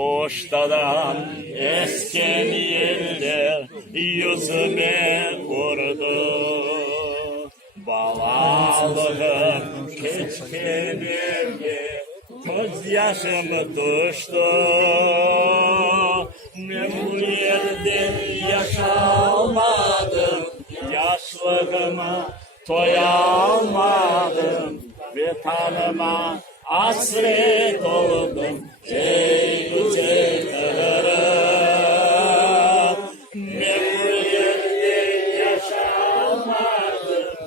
Doğuştadan esken yeller yüzüme vurdu. Balalığım keçkelerle göz yaşım düştü. Ben bu yerde yaşamadım, yaşlığıma doyamadım. Vatanıma hasret oldum ey güzel kızım. Ben bu yerde yaşamadım,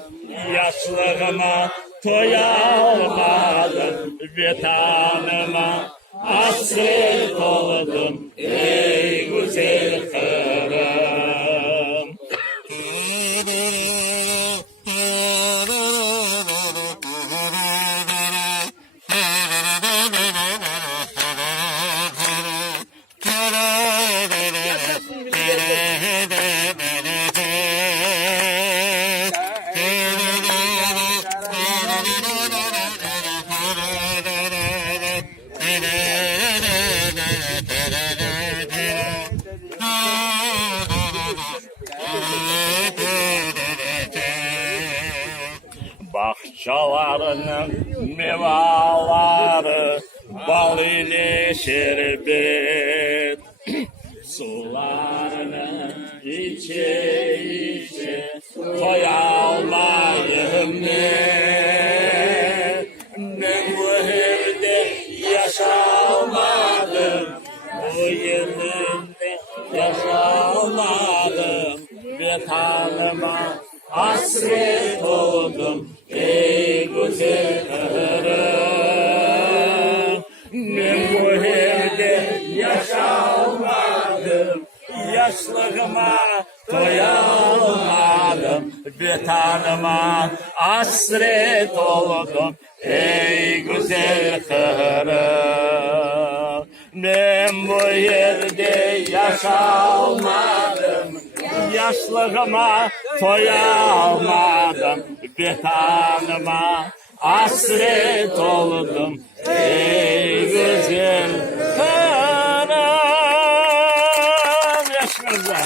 yaşlığıma doyamadım. Vatanıma hasret oldum ey güzel kızım. Bahçalarının mevaları bal ile şerbet, sularını içe içe koyalmayım ben. Ben bu evde yaşamadım, bu yerinde yaşamadım. Vatanıma hasret oldum ey güzel kızım. Ben bu evde yaşamadım, yaşlığıma doyamadım. Vatanıma hasret oldum ey güzel kızım. Ben bu yerde yaşamadım, yaşlığıma doyamadım. Vatanıma hasret oldum ey güzel kızım. Yaşınıza.